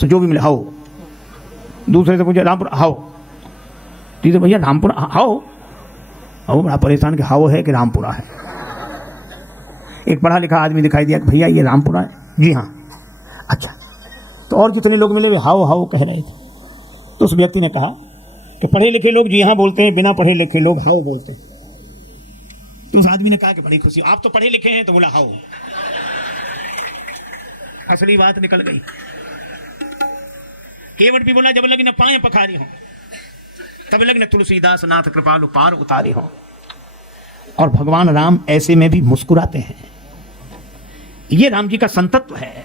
सो जो भी मिले हाओ। दूसरे से पूछे रामपुरा हाओ। तीसरे भैया रामपुरा हाओ। वो बड़ा परेशान कि हाओ है कि रामपुरा है। एक पढ़ा लिखा आदमी दिखाई दिया कि भैया ये रामपुरा है। जी हाँ। अच्छा, तो और जितने लोग मिले वे हाओ हाओ कह रहे थे। तो उस व्यक्ति ने कहा कि पढ़े लिखे लोग जी हाँ बोलते हैं, बिना पढ़े लिखे लोग हाओ बोलते हैं। तो उस आदमी ने कहा कि बड़ी खुशी, आप तो पढ़े लिखे हैं। तो बोला हाओ। असली बात निकल गई। केवट भी बोला जब लग्न पाए पखारी हो, तब लग्न तुलसीदास नाथ कृपालु पार उतारी हो। और भगवान राम ऐसे में भी मुस्कुराते हैं। ये राम जी का संतत्व है।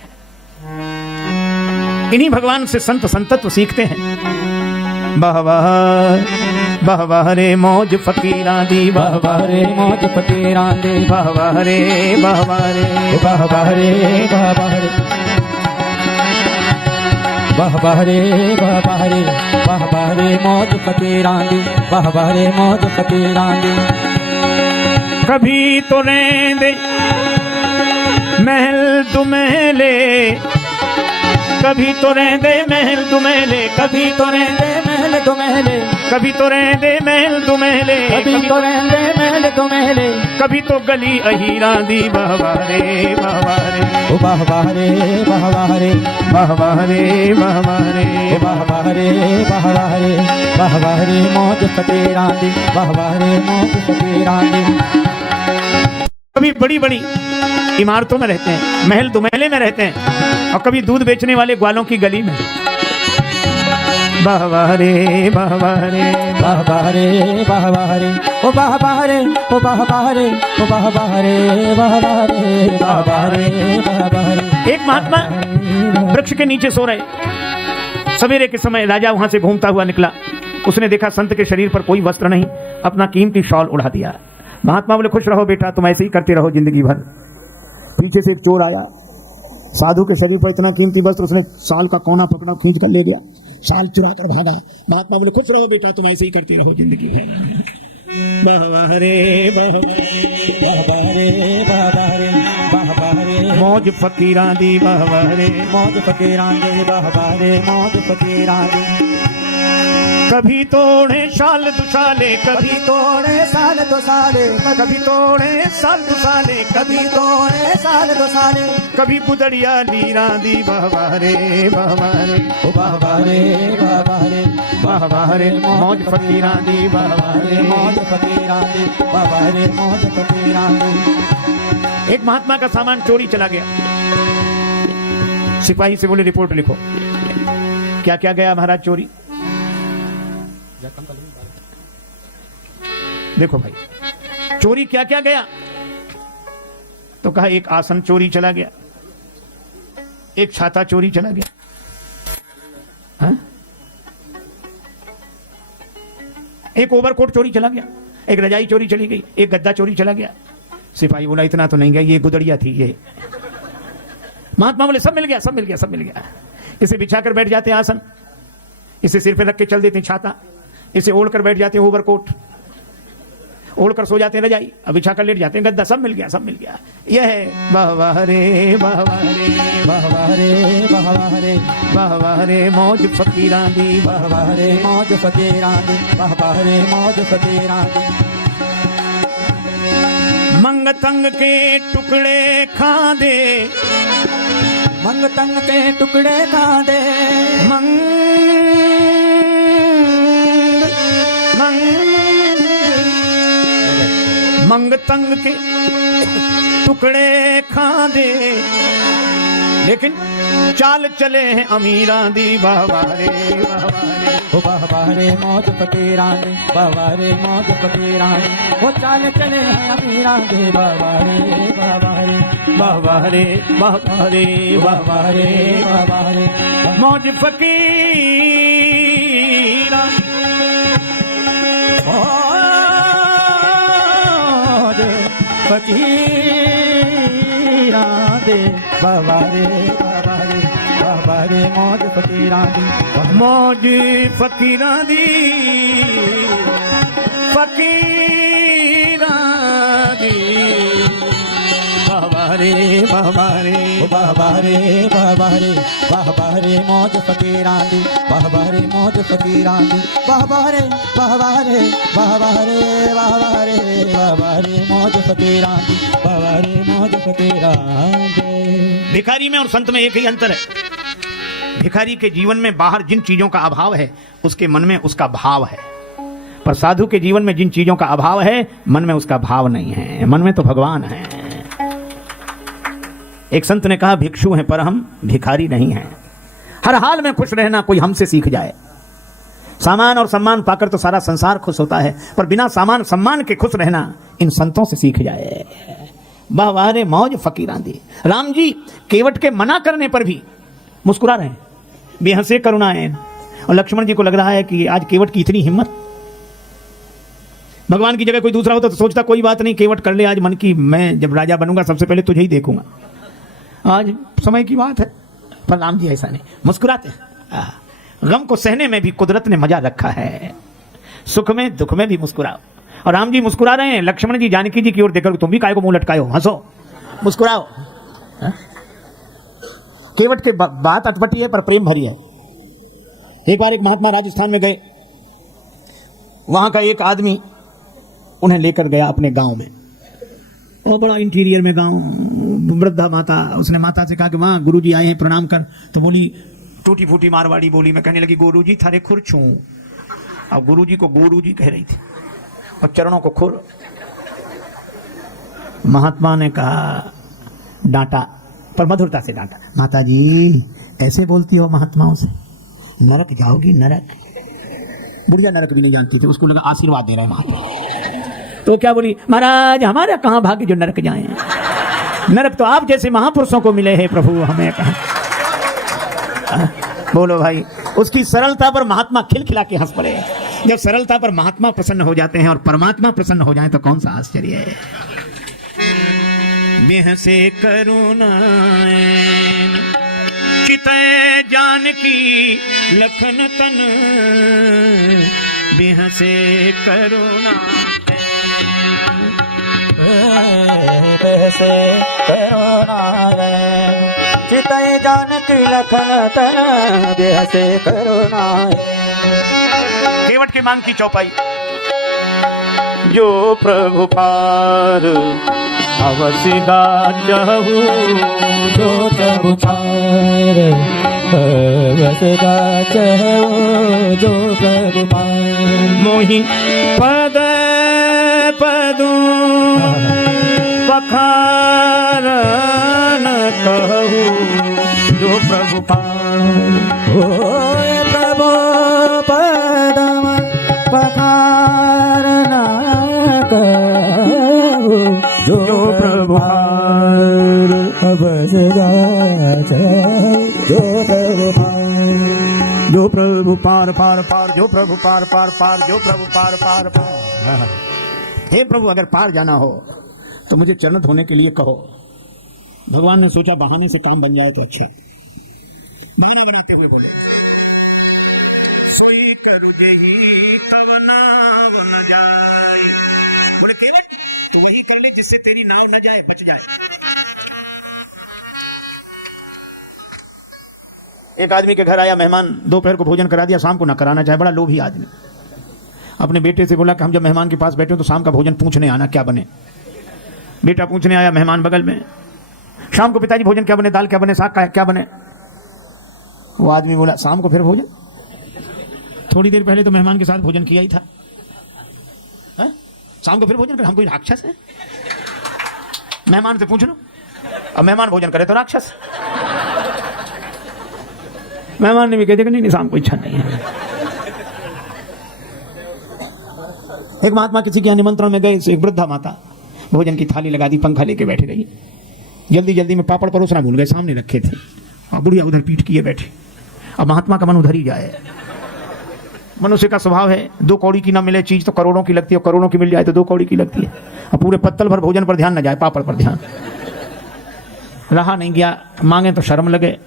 इन्हीं भगवान से संत संतत्व सीखते हैं। वाह वाह वाह वाह रे मौज फकीरा दी, वाह वाह रे मौज फकीरा दी, वाह वाह रे वाह वाह रे वाह वाह रे वाह वाह रे वाह वाह रे वाह वाह रे वाह वाह रे मौज फकीरा दी, वाह वाह रे मौज फकीरा दी। कभी तो रेंदे महल दुमहले, कभी तो रेंदे महल दुमहले, कभी तो रेंदे महल दुमहले, कभी तो रेंदे महल दुमहले, कभी तो रेंदे महल दुमहले, कभी तो गली अहीरा दी, वाह वाह रे वाह वाह रे वाह वाह रे वाह वाह रे वाह वाह रे वाह वाह रे वाह वाह रे वाह वाह रे वाह वाह रे मौज फकीरा दी, वाह वाह रे मौज फकीरा दी। कभी बड़ी बड़ी इमारतों में रहते हैं, महल दुमहले में रहते हैं, और कभी दूध बेचने वाले ग्वालों की गली में। वाह वाह रे वाह वाह रे वाह वाह रे वाह वाह रे ओ वाह वाह रे ओ वाह वाह रे ओ वाह वाह रे वाह वाह रे वाह वाह रे वाह वाह रे। एक महात्मा वृक्ष के नीचे सो रहे। सवेरे के समय राजा वहां से घूमता हुआ निकला। उसने देखा संत के शरीर पर कोई वस्त्र नहीं, अपना कीमती शॉल उड़ा दिया। महात्मा बोले खुश रहो बेटा, तुम ऐसे ही करते रहो जिंदगी भर। पीछे से एक चोर आया, साधु के शरीर पर इतना कीमती वस्त्र, उसने साल का कोना पकड़ा, खींच कर ले गया, साल चुरा कर भागा। महात्मा बोले खुश रहो बेटा, तुम ऐसे ही करते रहो जिंदगी भर। वाह वाह रे वाह वाह रे वाह वाह रे वाह वाह रे वाह वाह रे मौज फकीरा दी, वाह वाह रे मौज फकीरा दी, वाह वाह रे मौज फकीरा दी। कभी तोड़े शाल दुशाले, कभी तोड़े साल दुसाले, कभी तोड़े साल दुसाले, कभी तोड़े साल दुसाले, कभी बुदड़िया लीरा दी, वाह वाह रे वाह वाह रे वाह वाह रे वाह वाह रे वाह वाह रे मौज फकीरा दी, वाह वाह रे मौज फकीरा दी, वाह वाह रे मौज फकीरा दी। एक महात्मा का सामान चोरी चला गया। सिपाही से बोले रिपोर्ट लिखो, क्या क्या गया महाराज चोरी। देखो भाई चोरी क्या क्या गया। तो कहा एक आसन चोरी चला गया, एक छाता चोरी चला गया, हाँ? एक ओवरकोट चोरी चला गया, एक रजाई चोरी चली गई, एक गद्दा चोरी चला गया। सिपाही बोला इतना तो नहीं गया, ये गुदड़िया थी ये। महात्मा बोले सब मिल गया सब मिल गया सब मिल गया। इसे बिछा कर बैठ जाते आसन, इसे सिर पे रख के चल देते छाता, इसे ओढ़ कर बैठ जाते हैं ओवरकोट, ओढ़ कर सो जाते हैं रजाई, अब बिछा कर लेट जाते हैं गद्दा, सब मिल गया सब मिल गया। यह है वाह वाह रे वाह वाह रे वाह वाह रे वाह वाह रे वाह वाह रे मौज फकीरा दी, वाह वाह रे मौज फकीरा दी, वाह वाह रे मौज फकीरा दी। मंग तंग के टुकड़े खांदे, मंग तंग के टुकड़े खांदे, मंग तंग के टुकड़े खांदे, लेकिन चाल चले हैं अमीरा दी, वाह वाह रे वाह वाह रे मौज फकीरा दी, वाह वाह रे मौज फकीरा दी। वो चाल चले हैं अमीरा दी, वाह वाह रे वाह वाह रे वाह वाह रे वाह वाह रे वाह वाह रे वाह वाह रे मौज फकीरा फकीरा दे, वाह वाह रे वाह वाह रे वाह वाह रे मौज फकीरा दी, मौज फकीरा दी, फकीरा दी, बाबा रे बाबा रे बाबा रे बाबा रे बाबा रे मौज फकीरां दी बाबा रे मौज फकीरां दी बाबा रे बाबा रे बाबा रे बाबा रे बाबा रे मौज फकीरां दी बाबा रे मौज फकीरां दी। भिखारी में और संत में एक ही अंतर है। भिखारी के जीवन में बाहर जिन चीजों का अभाव है उसके मन में उसका भाव है, पर साधु के जीवन में जिन चीजों का अभाव है मन में उसका भाव नहीं है, मन में तो भगवान है। एक संत ने कहा भिक्षु हैं पर हम भिखारी नहीं हैं। हर हाल में खुश रहना कोई हमसे सीख जाए। सामान और सम्मान पाकर तो सारा संसार खुश होता है, पर बिना सामान सम्मान के खुश रहना इन संतों से सीख जाए। वाह रे मौज फकीरां दी। राम जी केवट के मना करने पर भी मुस्कुरा रहे हैं, बेहसे करुणाएं। और लक्ष्मण जी को लग रहा है कि आज केवट की इतनी हिम्मत। भगवान की जगह कोई दूसरा होता तो सोचता कोई बात नहीं, केवट कर ले आज मन की, मैं जब राजा बनूंगा सबसे पहले तुझे ही देखूंगा, आज समय की बात है। पर राम जी ऐसा नहीं, मुस्कुराते हैं। गम को सहने में भी कुदरत ने मजा रखा है, सुख में दुख में भी मुस्कुराओ। और राम जी मुस्कुरा रहे हैं, लक्ष्मण जी जानकी जी की ओर देखकर तुम भी काय को मुंह लटकाए हो, हंसो मुस्कुराओ। केवट के बात अटपटी है पर प्रेम भरी है। एक बार एक महात्मा राजस्थान में गए, वहां का एक आदमी उन्हें लेकर गया अपने गांव में, और बड़ा इंटीरियर में गांव, वृद्धा माता। उसने माता से कहा कि माँ गुरुजी आए हैं प्रणाम कर। तो बोली टूटी फूटी मारवाड़ी बोली में कहने लगी गुरुजी थारे खुर छू। अब गुरुजी को गुरुजी कह रही थी और चरणों को खुर। महात्मा ने कहा, डांटा पर मधुरता से डांटा, माता जी ऐसे बोलती हो महात्माओं से, नरक जाओगी नरक। बुढ़िया नरक भी नहीं जानती थी, उसको लगा आशीर्वाद दे रहे हैं महात्मा। तो क्या बोली, महाराज हमारा कहाँ भाग्य जो नरक जाए, नरक तो आप जैसे महापुरुषों को मिले हैं प्रभु, हमें कहा। बोलो भाई, उसकी सरलता पर महात्मा खिलखिला के हंस पड़े। जब सरलता पर महात्मा प्रसन्न हो जाते हैं और परमात्मा प्रसन्न हो जाए तो कौन सा आश्चर्य है। बेहसे करुणाएं चितय जानकी लखन तन, बेहसे करुणा बेहसे करुणाएं चितय जानकी लखन तन, बेहसे करुणाएं। केवट के मांग की चौपाई। जो प्रभु पार अवश्य गाचहु, जो प्रभु पार अवश्य गाचहु, जो प्रभु पार मोहि पद पदु पखारन कहु, जो प्रभु पार। ओ प्रभु पदम पखारन कहु, जो प्रभु पार अवश्य गाचहु, जो प्रभु पार। जो प्रभु पार पार पार, जो प्रभु पार पार पार, जो प्रभु पार पार पार। हे प्रभु अगर पार जाना हो तो मुझे चरण धोने के लिए कहो। भगवान ने सोचा बहाने से काम बन जाए तो अच्छा। बहाना बनाते हुए बोले, सोई करु जेहि तब नाव न जाए। बोले केवट तू वही कर ले जिससे तेरी नाव न जाए, बच जाए। एक आदमी के घर आया मेहमान, दोपहर को भोजन करा दिया, शाम को न कराना चाहे, बड़ा लोभी आदमी। अपने बेटे से बोला कि हम जब मेहमान के पास बैठे तो शाम का भोजन पूछने आना क्या बने। बेटा पूछने आया मेहमान बगल में, शाम को पिताजी भोजन क्या बने, दाल क्या बने, साग क्या बने। वो आदमी बोला शाम को फिर भोजन, थोड़ी देर पहले तो मेहमान के साथ भोजन किया ही था, हा? शाम को फिर भोजन कर, हम कोई राक्षस है? मेहमान से पूछ लो, अब मेहमान भोजन करे तो राक्षस। मेहमान ने भी कह दिया नहीं शाम को इच्छा नहीं है। एक महात्मा किसी के निमंत्रण में गए, एक वृद्धा माता भोजन की थाली लगा दी, पंखा लेके बैठ गई। जल्दी जल्दी में पापड़ परोसना भूल गए, सामने रखे थे, और बुढ़िया उधर पीठ किए बैठी। अब महात्मा का मन उधर ही जाए। मनुष्य का स्वभाव है, 2 कौड़ी की ना मिले चीज तो करोड़ों की लगती है, और करोड़ों की मिल जाए तो 2 कौड़ी की लगती है। अब पूरे पत्तल भर भोजन पर ध्यान न जाए, पापड़ पर ध्यान रहा नहीं गया। मांगे तो शर्म लगे।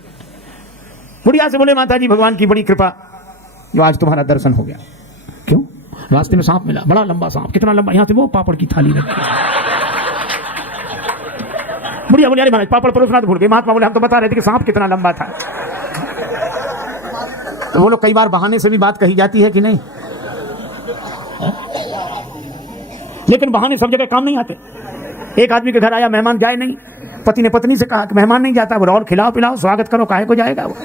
बुढ़िया से बोले माता जी भगवान की बड़ी कृपा जो आज तुम्हारा दर्शन हो गया। क्यों? रास्ते में सांप मिला, बड़ा लंबा सांप। कितना लंबा? यहाँ से वो पापड़ की थाली रखी। बुढ़िया बोले अरे महाराज पापड़ परोसना तो भूल गए। महात्मा बोले हम तो बता रहे थे कि सांप कितना लंबा था। तो बोलो कई बार बहाने से भी बात कही जाती है कि नहीं? लेकिन बहाने सब जगह काम नहीं आते। एक आदमी के घर आया, मेहमान जाए नहीं, पति ने पत्नी से कहा कि मेहमान नहीं जाता, बोले और खिलाओ पिलाओ स्वागत करो, काहे को जाएगा वो।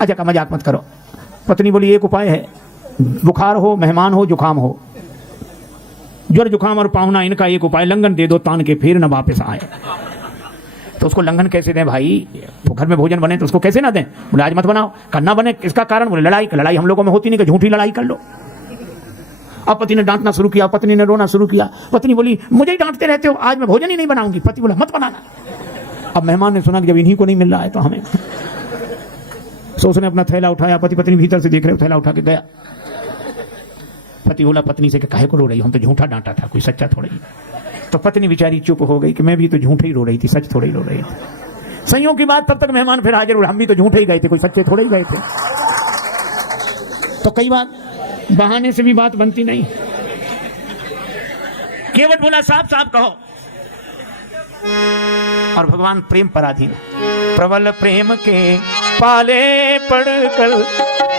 अच्छा का मजाक मत करो। पत्नी बोली एक उपाय है, बुखार हो, मेहमान हो, जुकाम हो, ज्वर जुकाम और पाहुना, इनका एक उपाय, लंगन दे दो तान के फिर न वापस आए। तो उसको लंगन कैसे दें भाई? तो घर में भोजन बने तो उसको कैसे ना दें? बोले आज मत बनाओ। करना बने किसका कारण? बोले लड़ाई। लड़ाई हम लोगों में होती नहीं कि झूठी लड़ाई कर लो। अब पति ने डांटना शुरू किया, पत्नी ने रोना शुरू किया। पत्नी बोली मुझे ही डांटते रहते हो, आज मैं भोजन ही नहीं बनाऊंगी। पति बोला मत बनाना। अब मेहमान ने सुना कि जब इन्हीं को नहीं मिल रहा है तो हमें। सो उसने अपना थैला उठाया, पति पत्नी भीतर से देख रहे, थैला उठा के गया। पति बोला पत्नी से कि काहे को रो रही, हम तो झूठा डांटा था, कोई सच्चा थोड़ा ही। तो पत्नी बेचारी चुप हो गई कि मैं भी तो झूठे ही रो रही थी, सच थोड़ा ही रो रही थी। संयोग की बात, तब तक मेहमान फिर हाजिर हुए, हम भी तो झूठे ही गए थे, कोई सच्चे थोड़े ही गए थे। तो कई बार बहाने से भी बात बनती नहीं। केवट बोला साफ साफ कहो। और भगवान प्रेम पराधीन, प्रबल प्रेम के पाले पड़कर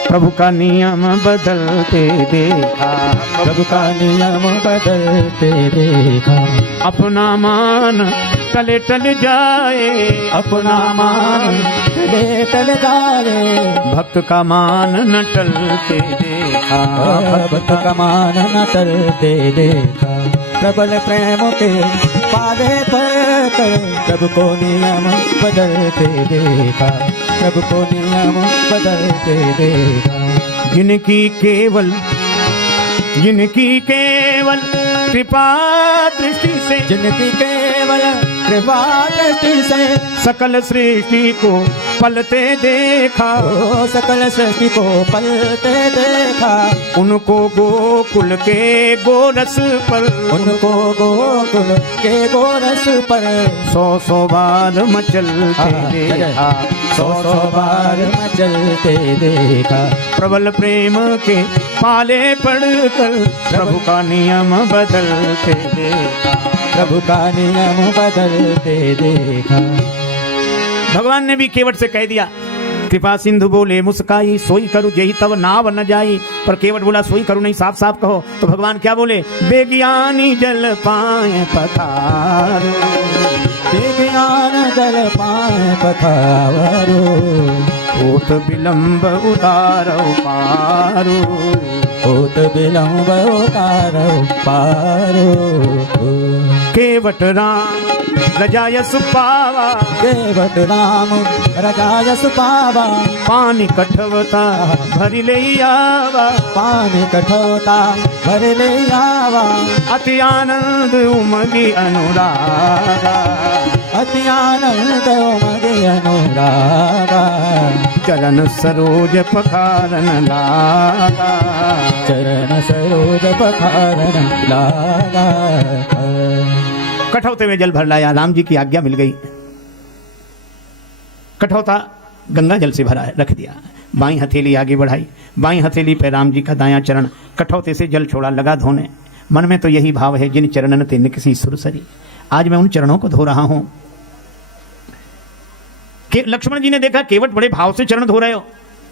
प्रभु का नियम बदलते देखा, प्रभु का नियम बदलते देखा। अपना मान टले टल जाए, अपना मान टले टल जाए, भक्त का मान न टलते देखा, भक्त का मान न टलते देखा। प्रबल प्रेम के पाले पड़कर प्रभु को नियम बदलते देखा, प्रभु को नियम बदलते देखा। जिनकी केवल कृपा दृष्टि से, जिनकी केवल कृपा दृष्टि से सकल सृष्टि को पलते देखा, सकल सृष्टि को पलते देखा। उनको गोकुल के गोरस पर, उनको गोकुल के गोरस पर 100 बार मचलते देखा, 100 बार मचलते देखा। प्रबल प्रेम के पाले पड़कर प्रभु का नियम बदलते देखा, प्रभु का नियम बदलते देखा। भगवान ने भी केवट से कह दिया, कृपा सिंधु बोले मुस्काई, सोई करूँ जही तब नाव न जाई। पर केवट बोला सोई करूँ नहीं, साफ साफ कहो। तो भगवान क्या बोले, बेज्ञानी जल पाए पथारो, बेज्ञान जल पाए पथारो, होत विलंब उतारो पारो, होत विलंब उतारो पारो। केवट राम रजायस पावा, केवट राम रजायस पावा। पानी कठवता भरी ले आवा, पानी कठोता भर ले आवा। अति आनंद उमगी अनुरागा, अति आनंद उमगी अनुरागा। चरण सरोज पखारन लागा, चरण सरोज पखारन लागा। कठौते में जल भर लाया, राम जी की आज्ञा मिल गई। कठौता गंगा जल से भरा रख दिया, बाईं हथेली आगे बढ़ाई, बाईं हथेली पे राम जी का दायां चरण, कठौते से जल छोड़ा, लगा धोने। मन में तो यही भाव है, जिन चरणन ते निकसी सुरसरी। आज मैं उन चरणों को धो रहा हूं। लक्ष्मण जी ने देखा केवट बड़े भाव से चरण धो रहे हो,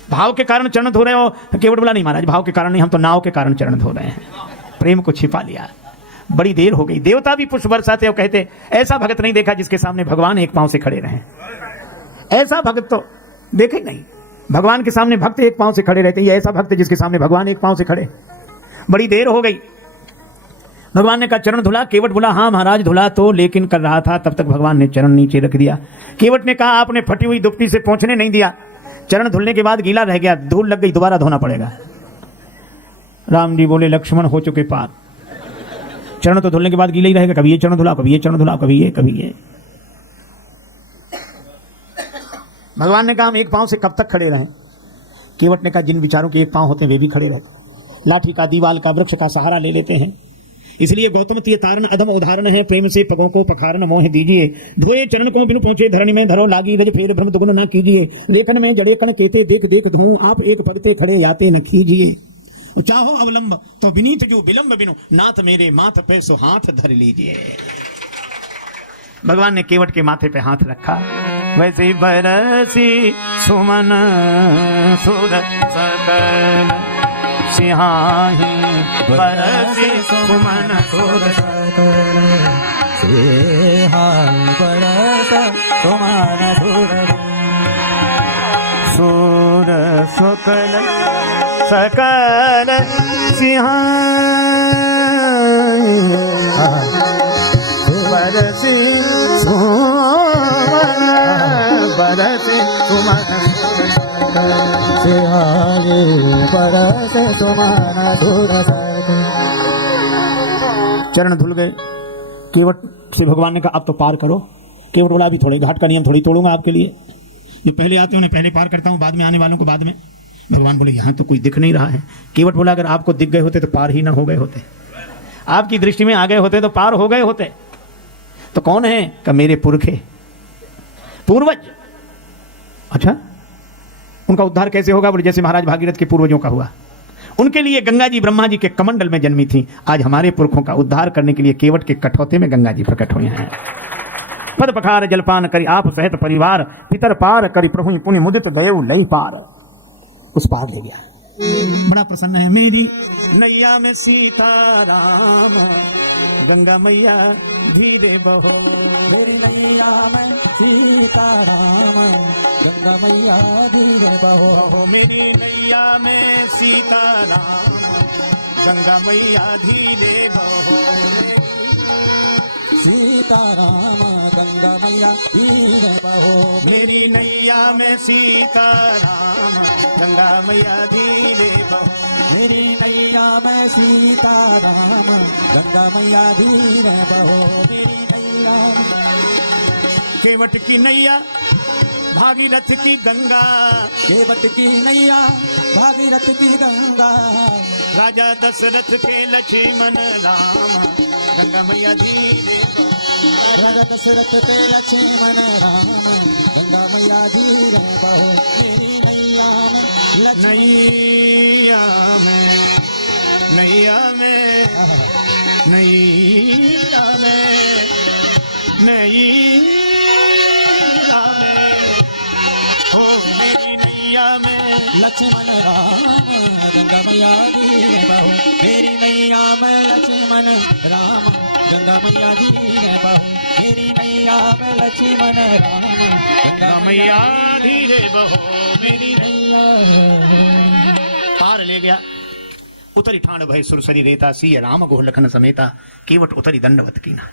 भाव के कारण चरण धो रहे हो। केवट बोला नहीं महाराज, भाव के कारण नहीं, हम तो नाव के कारण चरण धो रहे हैं। प्रेम को छिपा लिया। बड़ी देर हो गई, देवता भी पुष्प बरसाते और कहते ऐसा भगत नहीं देखा जिसके सामने भगवान एक पांव से खड़े रहे। ऐसा भगत तो देखे ही नहीं, भगवान के सामने भक्त एक पांव से खड़े रहते, ये ऐसा भक्त जिसके सामने भगवान एक पांव से खड़े। बड़ी देर हो गई, भगवान ने कहा चरण धुला। केवट बोला हाँ महाराज धुला तो, लेकिन कर रहा था, तब तक भगवान ने चरण नीचे रख दिया। केवट ने कहा आपने फटी हुई दुपटी से पहुंचने नहीं दिया, चरण धुलने के बाद गीला रह गया, धूल लग गई, दोबारा धोना पड़ेगा। राम जी बोले लक्ष्मण हो चुके पार, चरण तो धुलने के बाद गीला ही रहेगा, कभी ये चरण धुला, कभी ये चरण धुला, कभी ये कभी ये। भगवान ने कहा हम एक पांव से कब तक खड़े रहें। केवट ने कहा जिन विचारों के एक पांव होते हैं वे भी खड़े रहते, लाठी का, दीवाल का, वृक्ष का सहारा ले लेते हैं। इसलिए गौतम ये तारण अधम उदाहरण है, प्रेम से पगों को पखारन मोह दीजिए, धोए चरण को बिनु पहुंचे धरणी में धरो, लागी रज फेर भ्रम दुगुन ना कीजिए, रेखन में जड़े कण केते देख देख धो, आप एक पगते खड़े याते न कीजिए, और चाहो अवलंब तो विनीत जू विलंब बिनु, नाथ मेरे माथ पे सो हाथ धर लीजिए। भगवान ने केवट के माथे पे हाथ रखा, वैसे बरसी सुमन सुर सकल सिहाही, बरसी सुमन सुर सकल सिहाही, बरस सुमन सुर सुर सकल सकल सिहाही, बरसी सुमन बरसी सुमन सिहाही, बरस सुमन सुर सकल। चरण धुल गए। केवट से भगवान ने कहा अब तो पार करो। केवट बोला अभी थोड़े, घाट का नियम थोड़ी तोड़ूंगा आपके लिए, जो पहले आते हैं उन्हें पहले पार करता हूँ, बाद में आने वालों को बाद में। भगवान बोले यहाँ तो कोई दिख नहीं रहा है। केवट बोला अगर आपको दिख गए होते तो पार ही ना हो गए होते, आपकी दृष्टि में आ गए होते तो पार हो गए होते। तो कौन है? का मेरे पुरखे, पूर्वज। अच्छा, उनका उद्धार कैसे होगा? बोले जैसे महाराज भागीरथ के पूर्वजों का हुआ, उनके लिए गंगा जी ब्रह्मा जी के कमंडल में जन्मी थी। आज हमारे पुरखों का उद्धार करने के लिए केवट के कठौते में गंगा जी प्रकट हुए हैं। पद पखार जलपान करी आप सहित परिवार, पितर पार करी प्रभु पुण्य मुदित गए लई पार। उस पार ले गया, बड़ा प्रसन्न है। मेरी नैया में सीताराम, गंगा मैया धीरे बहो, मेरी नैया में सीताराम, गंगा मैया धीरे बहो, बहो मेरी नैया में सीताराम, गंगा मैया धीरे बहो, सीताराम गंगा मैया धीरे बहो, मेरी नैया में सीताराम, गंगा मैया धीरे बहो, मेरी नैया में सीताराम, गंगा मैया धीरे बहो, मेरी नैया। केवट की नैया भागीरथ की गंगा, केवट की नैया भागीरथ की गंगा, राजा दशरथ के लक्ष्मण राम, गंगा मैया धीरे बहो, राजा दशरथ के लक्ष्मण राम, गंगा मैया धीरे बहो, मेरी नैया में नैया में नैया में नैया में नैया में हो, मेरी नैया में लक्ष्मण राम, गंगा मैया धीरे बहो, मेरी नैया में लक्ष्मण राम, गंगा मैया धीरे बहो, मेरी नैया में लक्ष्मण राम, गंगा मैया धीरे बहो, मेरी नैया। पार ले गया। उतरी ठाण भय सुरसरी रेता, सिय राम गोह लखन समेता, केवट उतरी दंडवत कीना।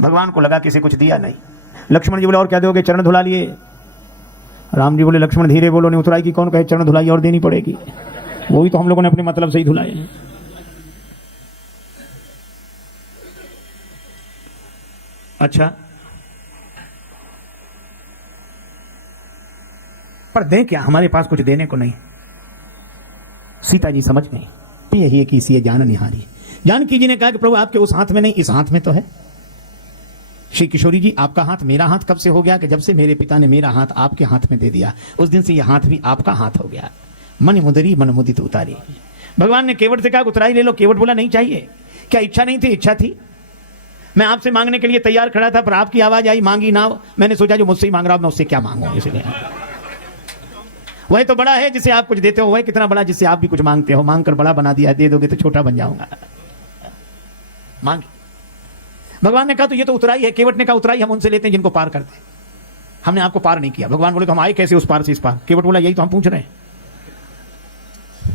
भगवान को लगा किसी कुछ दिया नहीं। लक्ष्मण जी बोले और क्या दोगे? चरण धुला लिए। राम जी बोले लक्ष्मण धीरे बोलो, नहीं उतराई की कौन कहे चरण धुलाई और देनी पड़ेगी, वो भी तो हम लोगों ने अपने मतलब से ही धुलाए हैं। अच्छा, पर दें क्या? हमारे पास कुछ देने को नहीं। सीता जी समझ गई, यही है कि इसी जान निहारी। जानकी जी ने कहा कि प्रभु आपके उस हाथ में नहीं, इस हाथ में तो है। श्री किशोरी जी, आपका हाथ मेरा हाथ कब से हो गया? कि जब से मेरे पिता ने मेरा हाथ आपके हाथ में दे दिया, उस दिन से यह हाथ भी आपका हाथ हो गया। मन मुदरी मन मुदित उतारी। भगवान ने केवट से कहा उतराई ले लो। केवट बोला नहीं चाहिए। क्या इच्छा नहीं थी? इच्छा थी। मैं आपसे मांगने के लिए तैयार खड़ा था, पर आपकी आवाज आई मांगी ना। मैंने सोचा जो मुझसे ही मांग रहा मैं उससे क्या मांगू, इसलिए। वह तो बड़ा है जिसे आप कुछ देते हो, वह कितना बड़ा जिससे आप भी कुछ मांगते हो। मांग कर बड़ा बना दिया, दे दोगे तो छोटा बन जाऊंगा। मांगी। भगवान ने कहा तो ये तो उतराई है। केवट ने कहा उतराई हम उनसे लेते हैं जिनको पार करते हैं, हमने आपको पार नहीं किया। भगवान बोले तो हम आए कैसे उस पार से इस पार? केवट बोला यही तो हम पूछ रहे हैं।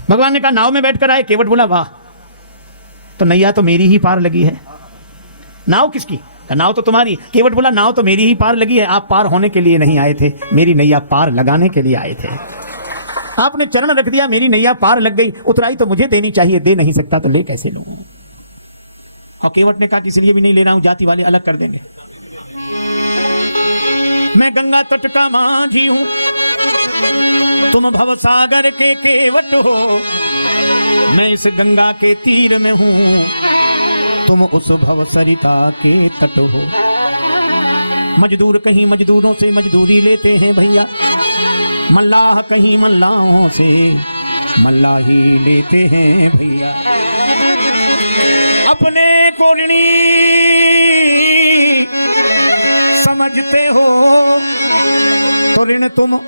भगवान ने कहा नाव में बैठकर आए। केवट बोला वाह, तो नैया तो मेरी ही पार लगी है। नाव किसकी? नाव तो तुम्हारी। केवट बोला नाव तो मेरी ही पार लगी है, आप पार होने के लिए नहीं आए थे, मेरी नैया पार लगाने के लिए आए थे। आपने चरण रख दिया, मेरी नैया पार लग गई। उतराई तो मुझे देनी चाहिए, दे नहीं सकता तो ले कैसे लूं? और केवट ने कहा कि इसलिए भी नहीं ले रहा हूं, जाति वाले अलग कर देंगे। मैं गंगा तट का माझी हूं, तुम भव सागर के केवट हो। मैं इस गंगा के तीर में हूं, तुम उस भव सरिता के तट हो। मजदूर कहीं मजदूरों से मजदूरी लेते हैं भैया, मल्लाह कहीं मल्लाहों से मल्लाही लेते हैं भैया। अपने को ऋणी समझते हो तो ऋण तुम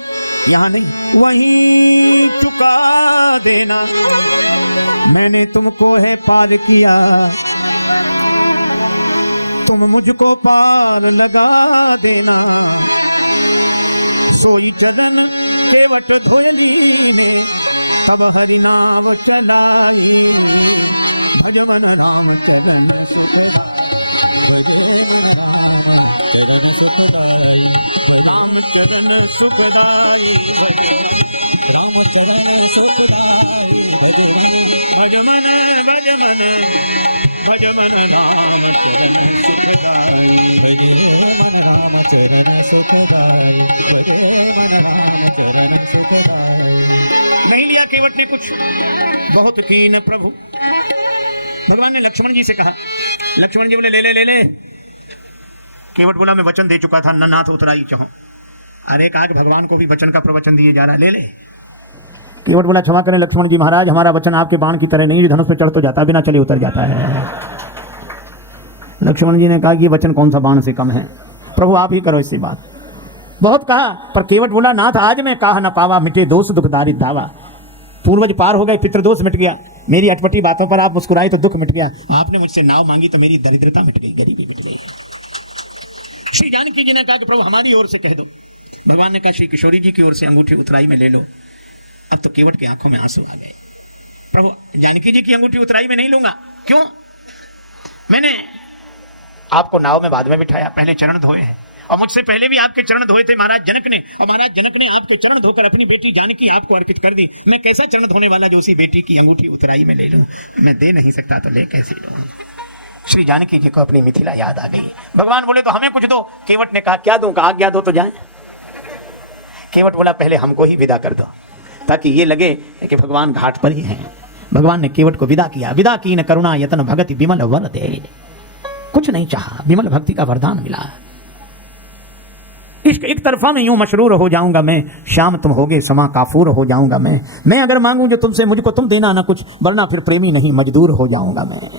यहाँ नहीं वहीं चुका देना। मैंने तुमको है पार किया, तुम मुझको पार लगा देना। सोई चरण केवट धोयली ने तब हरि नाम चलाई। भजमन राम चरण सुखदाई, भजे मन राम चरण सुखदाई। राम चरण सुखदाई भजमन, राम चरण सुखदाई भजे मन, भजमन भजमन भजमन राम चरण सुखदाई। भजे मन राम चरण सुखदाई, भजे मन राम चरण सुखदाई। नहीं लिया केवट ने कुछ, बहुत कीन प्रभु। भगवान ने लक्ष्मण जी से कहा, लक्ष्मण जी बोले ले ले ले ले। केवट बोला मैं वचन दे चुका था, न नाथ उतराई चाहो। अरे कहा कि भगवान को भी वचन का प्रवचन दिए जा रहा है, ले ले। केवट बोला क्षमा करें लक्ष्मण जी महाराज, हमारा वचन आपके बाण की तरह नहीं, जो धनुष पे चढ़ तो जाता बिना चले उतर जाता है। लक्ष्मण जी ने कहा कि ये वचन कौन सा बाण से कम है, प्रभु आप ही करो इससे बात। बहुत कहा पर केवट बोला नाथ आज मैं कहा न पावा, मिटे दोष दुख दारिद दावा। पूर्वज पार हो गए, पितृदोष मिट गया, मेरी अटपटी बातों पर आप मुस्कुराए तो दुख मिट गया। आपने मुझसे नाव मांगी तो मेरी दरिद्रता मिट गई, गरीबी मिट गई। श्री जानकी जी ने कहा कि प्रभु हमारी ओर से कह दो। भगवान ने कहा श्री किशोरी जी की ओर से अंगूठी उतराई में ले लो। अब तो केवट की आंखों में आंसू आ गए। प्रभु जानकी जी की अंगूठी उतराई में नहीं लूंगा, क्यों? मैंने आपको नाव में बाद में बिठाया, पहले चरण धोए हैं, और मुझसे पहले भी आपके चरण धोए थे महाराज जनक ने, और महाराज जनक ने आपके चरण धोकर अपनी बेटी जानकी आपको अर्पित कर दी। मैं कैसा चरण धोने वाला जो उसी बेटी की अंगूठी उतराई में ले लूं? मैं दे नहीं सकता तो ले कैसे लूं? श्री जानकी जी को अपनी मिथिला याद आ गई। भगवान बोले तो हमें कुछ दो। केवट ने कहा क्या दूं? कहा आज्ञा दो तो जाएं। केवट बोला पहले हमको ही विदा कर दो, ताकि ये लगे कि भगवान घाट पर ही हैं। भगवान ने केवट को विदा किया। विदा की न करुणा यतन भगति विमल वर दे। कुछ नहीं चाहा, विमल भक्ति का वरदान मिला। इश्क एक तरफा में यूं मशरूर हो जाऊंगा मैं, शाम तुम होगे समा काफूर हो जाऊंगा मैं अगर मांगूं जो तुमसे मुझको तुम देना ना कुछ, वरना फिर प्रेमी नहीं मजदूर हो जाऊंगा मैं।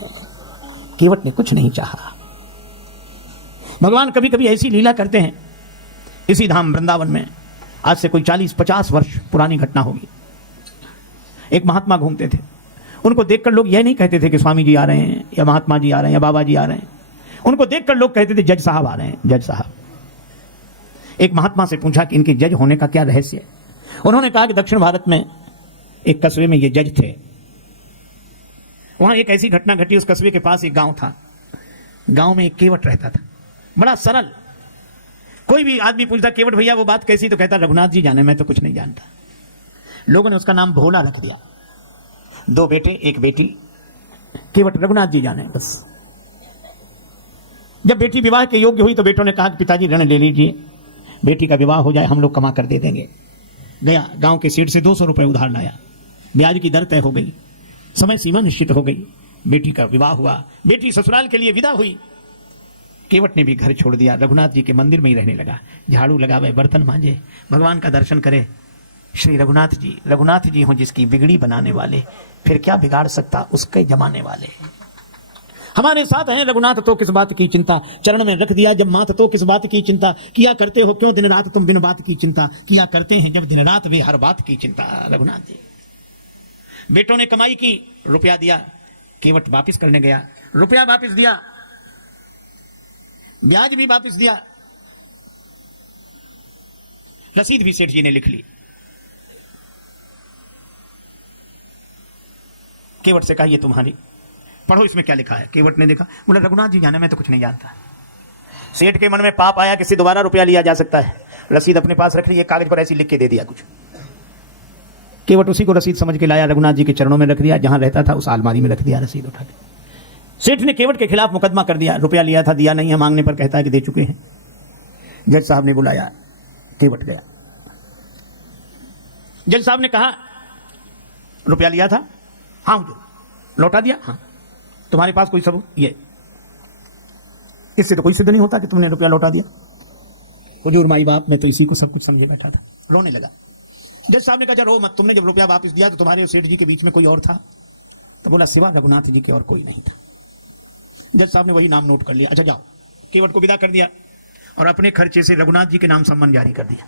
केवट ने कुछ नहीं चाहा। भगवान कभी कभी ऐसी लीला करते हैं। इसी धाम वृंदावन में आज से कोई 40-50 वर्ष पुरानी घटना होगी। एक महात्मा घूमते थे, उनको देखकर लोग यह नहीं कहते थे कि स्वामी जी आ रहे हैं या महात्मा जी आ रहे हैं या बाबा जी आ रहे हैं। उनको देखकर लोग कहते थे जज साहब आ रहे हैं, जज साहब। एक महात्मा से पूछा कि इनके जज होने का क्या रहस्य है। उन्होंने कहा कि दक्षिण भारत में एक कस्बे में ये जज थे। वहां एक ऐसी घटना घटी, उस कस्बे के पास एक गांव था। गांव में एक केवट रहता था, बड़ा सरल। कोई भी आदमी पूछता केवट भैया वो बात कैसी, तो कहता रघुनाथ जी जाने, मैं तो कुछ नहीं जानता। लोगों ने उसका नाम भोला रख दिया। 2 बेटे 1 बेटी, केवट रघुनाथ जी जाने बस। जब बेटी विवाह के योग्य हुई तो बेटों ने कहा कि पिताजी ऋण ले लीजिए, बेटी का विवाह हो जाए, हम लोग कमा कर दे देंगे। गया गांव के सेठ से 200 रुपए उधार लाया, ब्याज की दर तय हो गई, समय सीमा निश्चित हो गई। बेटी का विवाह हुआ, बेटी ससुराल के लिए विदा हुई। केवट ने भी घर छोड़ दिया, रघुनाथ जी के मंदिर में ही रहने लगा। झाड़ू लगावे, बर्तन मांजे, भगवान का दर्शन करे। श्री रघुनाथ जी हों जिसकी बिगड़ी बनाने वाले, फिर क्या बिगाड़ सकता उसके जमाने वाले। हमारे साथ हैं रघुनाथ तो किस बात की चिंता, चरण में रख दिया जब माथ तो किस बात की चिंता। किया करते हो क्यों दिन रात तुम बिन बात की चिंता, किया करते हैं जब दिन रात वे हर बात की चिंता। रघुनाथ जी। बेटों ने कमाई की, रुपया दिया, केवट वापिस करने गया, रुपया वापिस दिया, ब्याज भी वापिस दिया, रसीद भी सेठ जी ने लिख ली। केवट से कहा ये तुम्हारी, पढ़ो इसमें क्या लिखा है। केवट ने देखा, बोला रघुनाथ जी जाने, मैं तो कुछ नहीं जानता। सेठ के मन में पाप आया, किसी दोबारा रुपया लिया जा सकता है। रसीद अपने पास रख ली, एक कागज पर ऐसी लिख के दे दिया कुछ। केवट उसी को रसीद समझ के लाया, रघुनाथ जी के चरणों में रख दिया, जहां रहता था उस अलमारी में रख दिया रसीद उठा के। सेठ ने केवट के खिलाफ मुकदमा कर दिया, रुपया लिया था, दिया नहीं है, मांगने पर कहता है कि दे चुके हैं। जज साहब ने बुलाया, केवट गया। जज साहब ने कहा रुपया लिया था? हाँ हुजूर। लौटा दिया? हाँ। तुम्हारे पास कोई सबूत? ये। इससे तो कोई सिद्ध नहीं होता कि तुमने रुपया लौटा दिया। हुजूर माई बाप, मैं तो इसी को सब कुछ समझे बैठा था। रोने लगा। जज साहब ने कहा रो मत, तुमने जब रुपया वापस दिया तो तुम्हारे और सेठ जी के बीच में कोई और था? तो बोला सिवा रघुनाथ जी के और कोई नहीं था। जज साहब ने वही नाम नोट कर लिया। अच्छा जाओ। केवट को विदा कर दिया और अपने खर्चे से रघुनाथ जी के नाम सम्मान जारी कर दिया।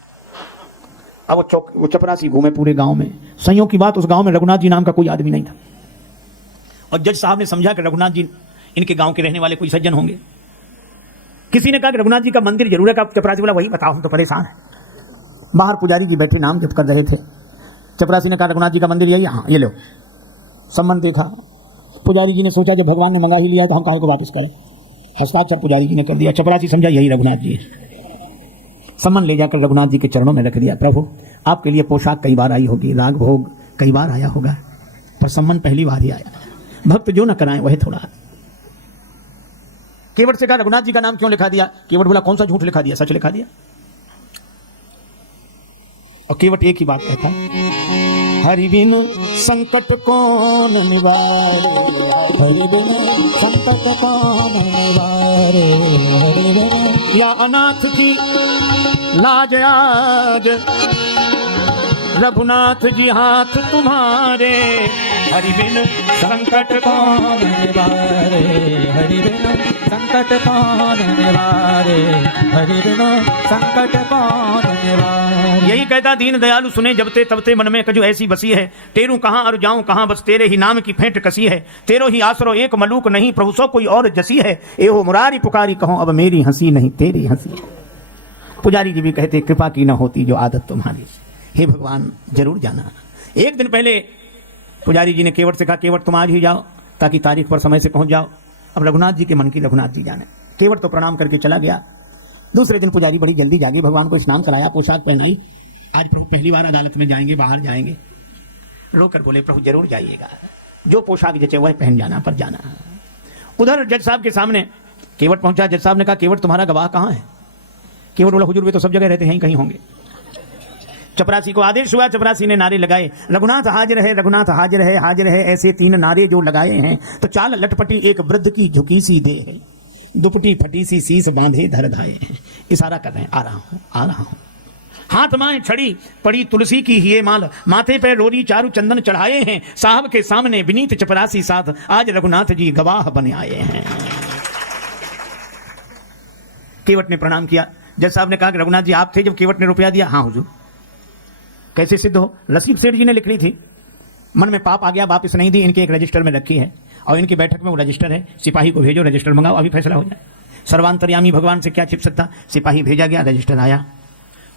अब वो चपरासी घूमे पूरे गांव में। संयोग की बात, उस गांव में रघुनाथ जी नाम का कोई आदमी नहीं था। और जज साहब ने समझा कि रघुनाथ जी इनके गांव के रहने वाले कोई सज्जन होंगे। किसी ने कहा कि रघुनाथ जी का मंदिर जरूर है। चपरासी बोला वही बताओ, हम तो परेशान हैं। बाहर पुजारी जी बैठे नाम जप कर रहे थे। चपरासी ने कहा रघुनाथ जी का मंदिर यही, हाँ ये लो। सम्मन देखा। पुजारी जी ने सोचा जब भगवान ने मंगा ही लिया है तो हम काहे को वापस करें। हस्ताक्षर पुजारी जी ने कर दिया। चपरासी समझा यही रघुनाथ जी है। सम्मन ले जाकर रघुनाथ जी के चरणों में रख दिया। प्रभु आपके लिए पोशाक कई बार आई होगी, राग भोग कई बार आया होगा, पर सम्मन पहली बार ही आया। भक्त जो न कराए वह थोड़ा। केवट से कहा रघुनाथ जी का नाम क्यों लिखा दिया? केवट बोला कौन सा झूठ लिखा दिया, सच लिखा दिया। और केवट एक ही बात कहता, हरि बिन संकट कौन निवारे, हरि बिन संकट कौन निवारे, हरि बिन या अनाथ की लाज आज रघुनाथ जी हाथ तुम्हारे, हरि बिन संकट कौन निवारे, हरि बिन संकट कौन निवारे, हरि बिन संकट कौन निवारे। यही कहता दीन दयालु सुने जबते तबते मन में कजू ऐसी बसी है, तेरू कहाँ और जाऊं कहाँ, बस तेरे ही नाम की फेंट कसी है, तेरो ही आसरो एक मलूक नहीं, प्रभु सो कोई और जसी है, एहो मुरारी पुकारी कहूं अब मेरी हंसी नहीं तेरी हंसी। पुजारी जी भी कहते कृपा की न होती जो आदत तुम्हारी, हे भगवान जरूर जाना। एक दिन पहले पुजारी जी ने केवट से कहा केवट तुम आज ही जाओ ताकि तारीख पर समय से पहुंच जाओ। अब रघुनाथ जी के मन की रघुनाथ जी जाने। केवट तो प्रणाम करके चला गया। दूसरे दिन पुजारी बड़ी जल्दी जागे, भगवान को स्नान कराया, पोशाक पहनाई। आज प्रभु पहली बार अदालत में जाएंगे, बाहर जाएंगे। रोकर बोले प्रभु जरूर जाइएगा, जो पोशाक जचे वह पहन जाना, पर जाना। उधर जज साहब के सामने केवट पहुंचा। जज साहब ने कहा केवट तुम्हारा गवाह कहाँ है? केवट बोला हुजूर वे तो सब जगह रहते हैं, कहीं होंगे। चपरासी को आदेश हुआ। चपरासी ने नारे लगाए, रघुनाथ हाजिर है, रघुनाथ हाजिर है, हाजिर है। ऐसे 3 नारे जो लगाए हैं तो चाल लटपटी एक वृद्ध की झुकी सी दे है, दुपटी फटी सी शीस बांधे धर धाये हैं। इशारा कर रहे हैं, आ रहा हूं आ रहा हूं। हाथ माए छड़ी पड़ी तुलसी की ही माल, माथे पे रोरी चारू चंदन चढ़ाए हैं, साहब के सामने विनीत चपरासी साथ आज रघुनाथ जी गवाह बने आए हैं। केवट ने प्रणाम किया। जज साहब ने कहा कि रघुनाथ जी आप थे जब केवट ने रुपया दिया? हाँ हुजूर। कैसे सिद्ध हो? रसीद सेठ जी ने लिख ली थी। मन में पाप आ गया, वापिस नहीं दी, इनके एक रजिस्टर में रखी है और इनकी बैठक में वो रजिस्टर है। सिपाही को भेजो, रजिस्टर मंगाओ, अभी फैसला हो जाए। सर्वांतर्यामी भगवान से क्या छिप सकता। सिपाही भेजा गया, रजिस्टर आया,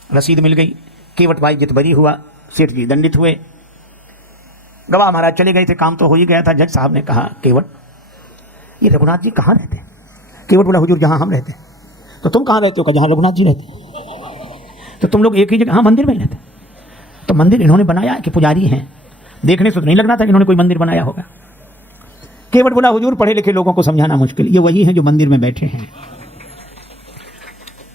रसीद मिल गई। केवट भाई जितबरी हुआ, सेठ जी दंडित हुए। गवाह महाराज चले गए थे, काम तो हो ही गया था। जज साहब ने कहा केवट ये रघुनाथ जी कहाँ रहते? केवट बोला हुजूर जहाँ हम रहते। तो तुम कहाँ रहते हो? जहाँ रघुनाथ जी रहते। तो तुम लोग एक ही जगह? हाँ मंदिर में ही रहते। तो मंदिर इन्होंने बनाया कि पुजारी हैं? देखने से तो नहीं लग रहा था कि इन्होंने कोई मंदिर बनाया होगा। केवट बोला हुजूर पढ़े लिखे लोगों को समझाना मुश्किल, ये वही हैं जो मंदिर में बैठे हैं।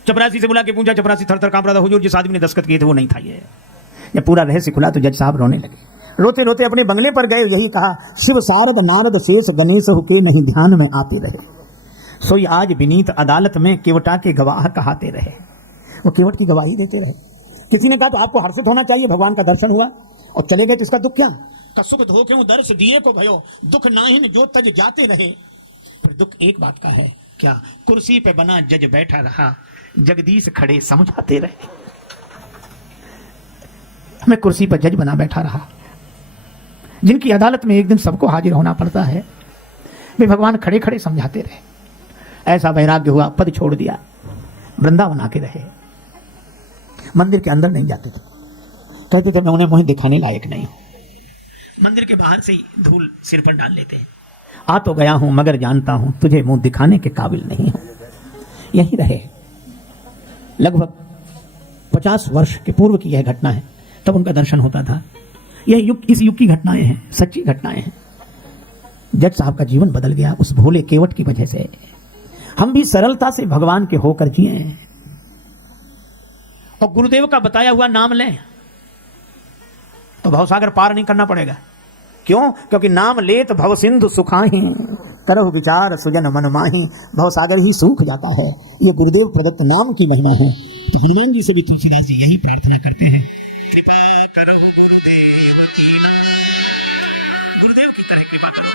चपरासी से बुला के पूछा। चपरासी थर थर कांप रहा था, हुजूर जिस आदमी ने दस्तखत किए थे वो नहीं था ये। जब पूरा रहस्य खुला तो जज साहब रोने लगे। रोते रोते अपने बंगले पर गए, यही कहा शिव सारद नारद शेष गणेश होके नहीं ध्यान में आते रहे, सोई आज विनीत अदालत में केवटा के गवाह कहाते रहे। वो केवट की गवाही देते रहे। किसी ने कहा तो आपको हर्षित होना चाहिए, भगवान का दर्शन हुआ और चले गए तो इसका दुख क्या? का सुख धो क्यों दर्श दिए को भयो, दुख नाहिन जो तज जाते रहे। फिर दुख एक बात का है, क्या? कुर्सी पे बना जज बैठा रहा, जगदीश खड़े समझाते रहे। मैं कुर्सी पर जज बना बैठा रहा, जिनकी अदालत में एक दिन सबको हाजिर होना पड़ता है, वे भगवान खड़े खड़े समझाते रहे। ऐसा वैराग्य हुआ, पद छोड़ दिया, वृंदावन आके रहे। मंदिर के अंदर नहीं जाते थे, कहते थे मैं उन्हें मुझे दिखाने लायक नहीं हूं। मंदिर के बाहर से ही धूल सिर पर डाल लेते हैं। आ तो गया हूं मगर जानता हूं तुझे मुंह दिखाने के काबिल नहीं हूं। यही रहे। लगभग 50 वर्ष के पूर्व की यह घटना है, तब उनका दर्शन होता था। यह युग, इस युग की घटनाएं हैं, सच्ची घटनाएं हैं। जज साहब का जीवन बदल गया उस भोले केवट की वजह से। हम भी सरलता से भगवान के होकर जिए और गुरुदेव का बताया हुआ नाम लें तो भवसागर पार नहीं करना पड़ेगा। क्यों? क्योंकि नाम लेत भव सिंधु सुखाही, करहु विचार सुजन मन माही। भवसागर ही सूख जाता है। ये गुरुदेव प्रदत्त नाम की महिमा है। तो हनुमान जी से भी तुलसीदास जी यही प्रार्थना करते हैं, कृपा करहु गुरुदेव की ना। गुरुदेव की तरह कृपा करो,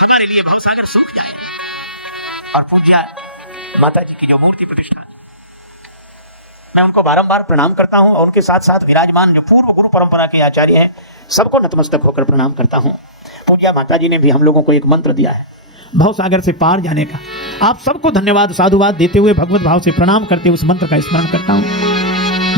हमारे लिए भवसागर सूख जाए। और पूज्या माता जी की जो मूर्ति प्रतिष्ठा मैं उनको बारंबार प्रणाम करता हूँ और उनके साथ साथ विराजमान जो पूर्व गुरु परंपरा के आचार्य हैं सबको नतमस्तक होकर प्रणाम करता हूँ। पूज्या माता जी ने भी हम लोगों को एक मंत्र दिया है भव सागर से पार जाने का। आप सबको धन्यवाद साधुवाद देते हुए भगवत भाव से प्रणाम करते हुए उस मंत्र का स्मरण करता हूँ।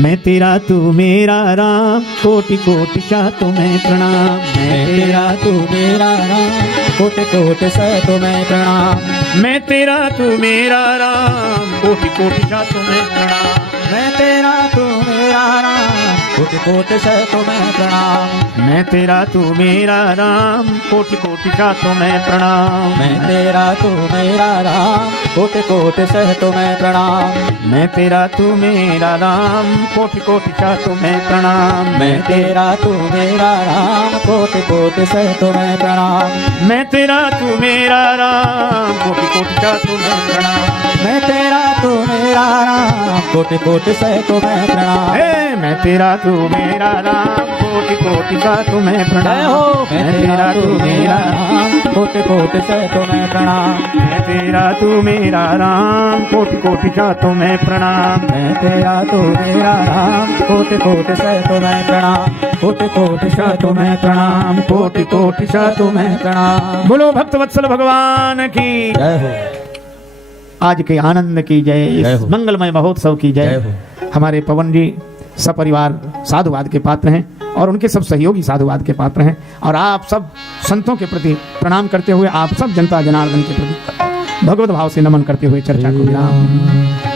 मैं तेरा तू मेरा राम, कोटि कोटि चाह तुम्हें प्रणाम। मैं तेरा तू मेरा राम, कोटि कोटि सह तुम्हें प्रणाम। मैं तेरा तू मेरा राम, कोटि कोटि चाह तुम्हें प्रणाम। मैं तेरा तू मेरा राम, कोटि कोटि सह तुम्हें प्रणाम। मैं तेरा तू मेरा राम, कोटि कोटि चाह तुम्हें प्रणाम। मैं तेरा तू मेरा राम, कोटि कोटि सह तुम्हें प्रणाम। मैं तेरा तू मेरा राम, कोटि कोटि चाह तुम्हें प्रणाम। मैं तेरा तू मेरा राम, कोटि कोटि सह तुम्हें प्रणाम। मैं तेरा तू मेरा राम, कोटि कोटि चाह तुम्हें प्रणाम। मैं तेरा तू मेरा राम, कोटि कोटि सह तुम्हें प्रणाम। मैं तेरा तू मेरा राम, कोटि कोटि चाह तुम्हें प्रणाम। मैं तेरा तू मेरा राम, कोटि कोटि सह तुम्हें प्रणाम। मैं तेरा तू मेरा राम, कोटि कोटि चाह तुम्हें प्रणाम। मैं तेरा तू मेरा राम, कोटि कोटि सह तुम्हें प्रणाम। कोटि कोटि सह तुम्हें प्रणाम, कोटि कोटि सह तुम्हें प्रणाम। बोलो भक्त वत्सल भगवान की जय हो। आज के आनंद की जय, इस मंगलमय महोत्सव की जय। हमारे पवन जी सपरिवार साधुवाद के पात्र हैं और उनके सब सहयोगी साधुवाद के पात्र हैं और आप सब संतों के प्रति प्रणाम करते हुए आप सब जनता जनार्दन के प्रति भगवत भाव से नमन करते हुए चर्चा को विराम।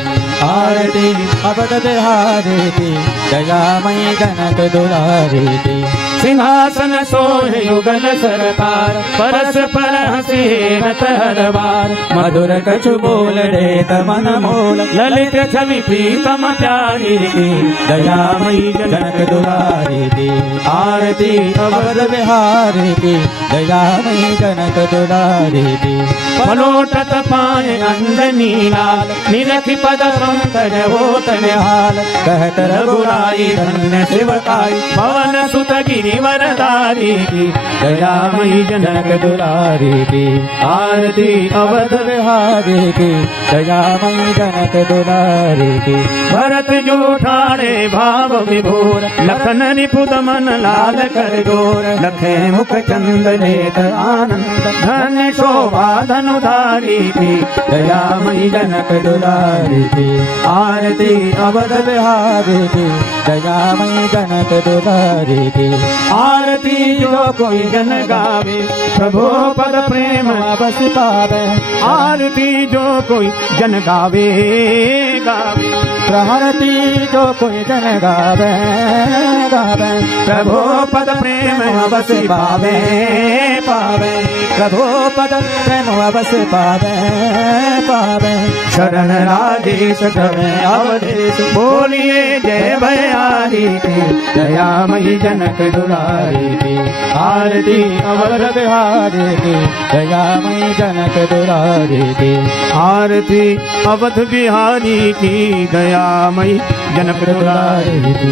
आरती अवध बिहारी की, दयामयी जनक दुलारी की। सिंहासन सोहे युगल सरकार, परस पर हंसी हेरत हर बार। मधुर कछु बोल देत मन मोल, ललित छवि प्रीतम प्यारी की, दयामयी जनक दुलारी की। आरती अवध बिहारी की, दयामयी जनक दुलारी की। पलोटत पाए अंजनी लाल, निरखि पद पंकज होत निहाल। कहत रघुराई धन्य शिवकाई, पवन सुत गिरिवरधारी की, दयामयी जनक दुलारी की। आरती अवध बिहारी की, दयामयी जनक दुलारी की। भरत जो ठाणे भाव विभोर, लखन निपुत मन लाल कर जोर। लखे मुख चंद लेत आनंद, धन्य शोभा धनुधारी की, दयामयी जनक दुलारी की। आरती अवध बिहारी की, दयामयी जनक दुलारी की। आरती जो कोई जन गावे, प्रभु पद प्रेम बस पावे। आरती जो कोई जन गावे गावे। प्रहरती जो कोई जन गावे गावे। प्रभु पद प्रेम बस पावे पावे। प्रभु पद प्रेम बस पावे पावे। शरण राजेश प्रभु अवधेश, बोलिए जय भयारी की, दयामयी जनक दुलारी की। आरती अवध बिहारी की, दयामयी जनक दुलारी की। आरती अवध बिहारी की, दयामयी जनक दुलारी की।